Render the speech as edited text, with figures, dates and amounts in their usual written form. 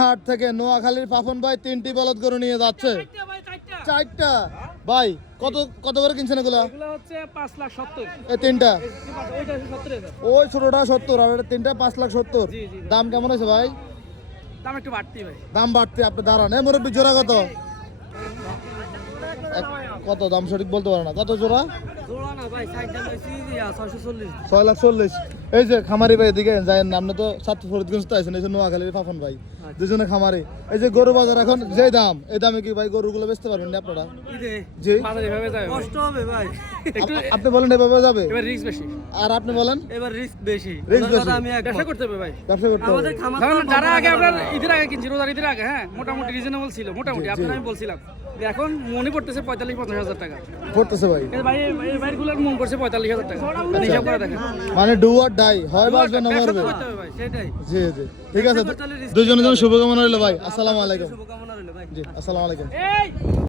হাট থেকে নোয়াখালীর পাপন ভাই 3টি বলদ গরু নিয়ে যাচ্ছে। 4টা ভাই কত কত করে কিনছেন এগুলা? এগুলো হচ্ছে 5,70,000 এই 3টা, ওইটা 70,000 ওই ছোটটা 70 আর এটা 3টা 5,70,000। জি, জি। দাম কেমন হয়েছে ভাই? দাম একটু বাড়তি ভাই। দাম বাড়তে আপনি দাঁড়ান। মুরব্বী জোড়া কত? কত দাম সঠিক বলতে পারো না, কত জোড়া? জোড়া না ভাই, সাইড দাম হইছে 640। 6,40,000। এই যে খামারি ভাই এদিকে যায়েন, আপনি তো ছাত্র ফরিদগঞ্জ তো আছেন, এই যে নোয়াখালীর পাপন ভাই দুজনে খামারি। এই যে গরু বাজার এখন যে দাম, এই দামে কি ভাই গরুগুলো বেচতে পারবেন না আপনারা? জি বাজার এভাবে যাবে, কষ্ট হবে ভাই। একটু আপনি বলেন এভাবে যাবে, এবার রিস্ক বেশি। আর আপনি বলেন এবার রিস্ক বেশি। রিস্ক বেশি। আমি ব্যবসা করতে হবে ভাই, ব্যবসা করতে হবে। কারণ যারা আগে আপনার ঈদের আগে কিনছিল, রোজার ঈদের আগে, হ্যাঁ মোটামুটি রিজনেবল ছিল, মোটামুটি আপনারা আমি বলছিলাম। এখন মনে পড়তেছে 45-50,000 টাকা পড়তেছে ভাই। এই ভাই, এই ভাইগুলোর মন করছে 45,000 টাকা। হিসাব করে দেখেন, মানে ডু অর ডাই, হয় বাঁচবে না মরবে। করতে হবে ভাই, সেটাই। জি জি, ঠিক আছে। দুজনের জন্য শুভকামনা রইল ভাই। আসসালামু আলাইকুম। শুভকামনা রইল ভাই। জি আসসালামু আলাইকুম। এই